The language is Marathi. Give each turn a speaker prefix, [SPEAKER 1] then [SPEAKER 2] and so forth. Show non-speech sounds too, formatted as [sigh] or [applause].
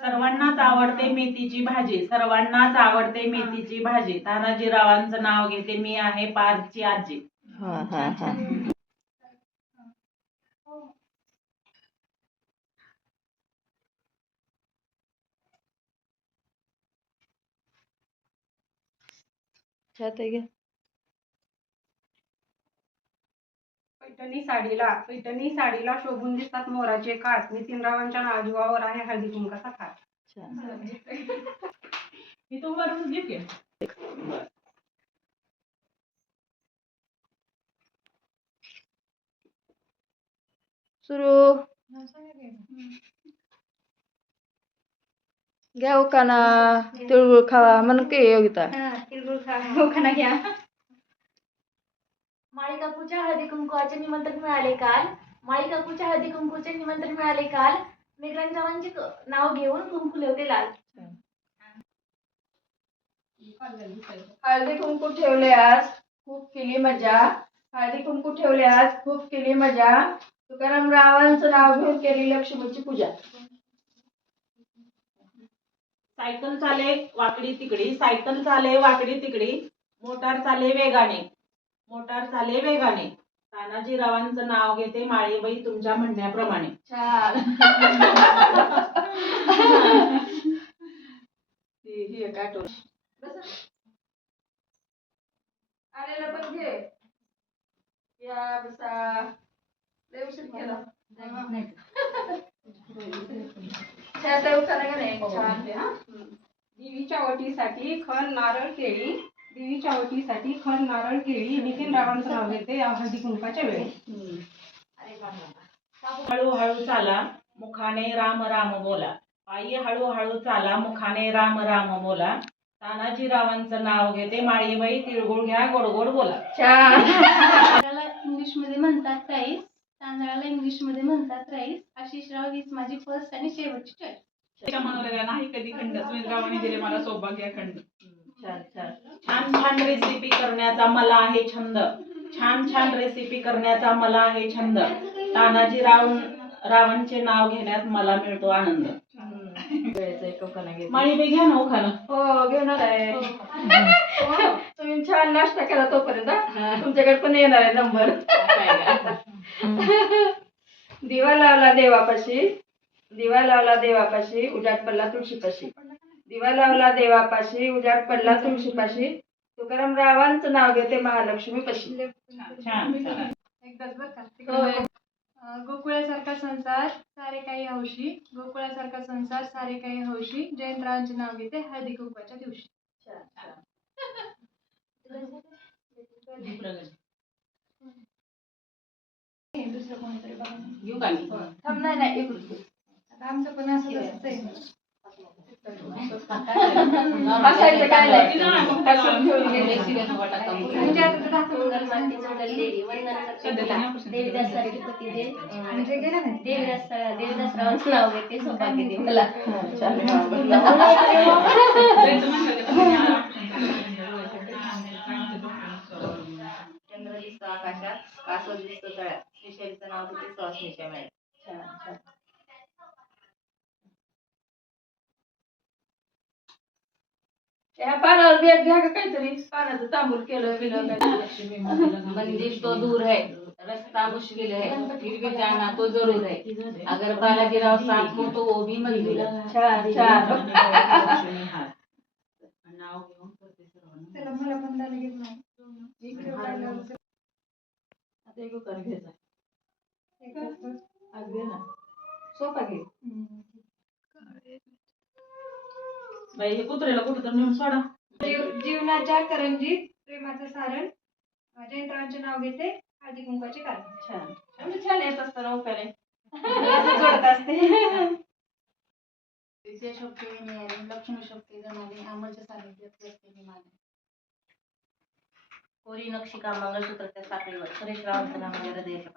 [SPEAKER 1] सर्वांनाच आवडते मेथीची भाजी. सर्वांनाच आवडते मेथीची भाजी. तानाजीरावांचं नाव घेते मी आहे पारची आजी.
[SPEAKER 2] हा हा हा. छात आहे
[SPEAKER 3] पैठणी साडीला पैठणी साडीला शोभून दिसतात मोराचे काठ नितीनरावांच्या नाजीवावर आहे हळदी कुंकाचा
[SPEAKER 2] छान
[SPEAKER 1] मी तू वरून घे की.
[SPEAKER 2] सुरू. घ्या उकाना तिळगुळ खावा म्हणून की योगिता
[SPEAKER 4] माळी काकूच्या हळदी कुंकवाचे निमंत्रण मिळाले काल. माळी काकूच्या हळदी कुंकूचे निमंत्रण मिळाले काल. मेघरांजवांचे क- नाव घेऊन कुंकू लेवते लाल.
[SPEAKER 2] हळदी कुंकू ठेवले आज खूप केली मजा. हळदी कुंकू ठेवले आज खूप केली मजा. तुकाराम रावांचं नाव घेऊन केली लक्ष्मीची पूजा.
[SPEAKER 1] सायकल चाले वाकडी तिकडी. सायकल चाले वाकडी तिकडी. मोटार चाले वेगाने. मोटार चाले वेगाने तानाजीरावांचं नाव घेते माळीबाई तुमच्या म्हणण्याप्रमाणे
[SPEAKER 2] छान ही ही एक आठवण आलेलं पण घे या बसा लय उशीर केला छान का नाही हा
[SPEAKER 3] देवीच्या वटीसाठी खण नारळ केळी देवीच्या वटीसाठी खण नारळ केळी नितीनरावांचं नाव घेते या हळदी कुंकाच्या वेळी.
[SPEAKER 1] हळूहळू चाला मुखाने राम राम बोला. पायी हळूहळू चाला मुखाने राम राम बोला. तानाजीरावांचं नाव घेते माळीबाई तिळगुळ घ्या गोड गोड बोला.
[SPEAKER 2] छान
[SPEAKER 4] तांदळाला इंग्लिशमध्ये म्हणतात प्राईस तांदळाला इंग्लिशमध्ये म्हणतात राईस आशिषराव हीच माझी फर्स्ट आणि शेवटची चॉईस
[SPEAKER 5] त्याच्या मनोरंजन नाही कधी खंड. सुमित्रावाने दिले मला सौभाग्य खंड.
[SPEAKER 2] छान छान.
[SPEAKER 1] छान छान रेसिपी करण्याचा मला आहे छंद. छान छान रेसिपी करण्याचा मला आहे छंद. तानाजी राव रावांचे नाव घेण्यात मला मिळतो आनंद.
[SPEAKER 2] घेते.
[SPEAKER 1] माळीबाई घ्या ना उखाणं
[SPEAKER 2] हो घेणार आहे. हो, [laughs] तुम्ही छान नाश्ता केला तोपर्यंत हा? तुमच्याकडे पण येणार आहे नंबर. [laughs] दिवा लावला देवापाशी. दिवा लावला देवापाशी उजाड पडला तुळशीपाशी. दिवा लावला देवापाशी उजाड पडला तुळशीपाशी. तुकाराम रावांचं नाव घेते महालक्ष्मी पशी.
[SPEAKER 1] छान छान.
[SPEAKER 4] एकदाच बरं का. अं, गोकुळासारखा संसार सारे काही हौशी. गोकुळासारखा संसार सारे काही हौशी. जयंतरावांचे नाव घेते हळदी कुंकवाच्या दिवशी. दुसरं कोणीतरी बघा.
[SPEAKER 2] नाही
[SPEAKER 4] आमचं पण असं तसंच आहे.
[SPEAKER 2] बसायचं काय नाही बसून घेऊन गेले.
[SPEAKER 4] आता ते दाखवून
[SPEAKER 6] देवीदासाची पती दे देवीदास देवीदासरावांचं नाव घेते सौभाग्य दे मला चंद्र दिसतो आकाशात कासव दिसतो तळ्यात. श्रीशैलचं नाव घेते सहस्निशा मिळेल
[SPEAKER 2] या पानावर बेट घ्या का काहीतरी. पानाचं तांबूल केलं बिलं काहीतरी.
[SPEAKER 6] मंदिर तो दूर है रास्ता मुश्किल है फिर भी जाना तो जरूर है अगर बालाजी राव साथ हो तो वो भी मंदिर है
[SPEAKER 1] नाव घेऊन करते सर्वांना.
[SPEAKER 4] त्याला मला पण त्याला घेत नाही
[SPEAKER 2] आता एक उतार घ्यायचा आज घे ना सोपा घे
[SPEAKER 1] बाई हे कुत्र्याला कुठं तर नेऊन सोडा.
[SPEAKER 4] जीव- जीवनाच्या करंजीत प्रेमाचं सारण. जयंतरावांचे नाव घेते हळदी कुंकवाचे कारण.
[SPEAKER 2] छान म्हणजे छान येत असतं ना उखाणे [laughs]
[SPEAKER 4] जोडत असते. [laughs]
[SPEAKER 6] विजयशक्ती मिळाली लक्ष्मी शक्ती जमाली आमच्या सानिध्यात व्यक्ती माने कोरी नक्षिका मंगळसूत्राच्या साखळीवर सुरेश रावांचं नाव माझ्या हृदयाच्या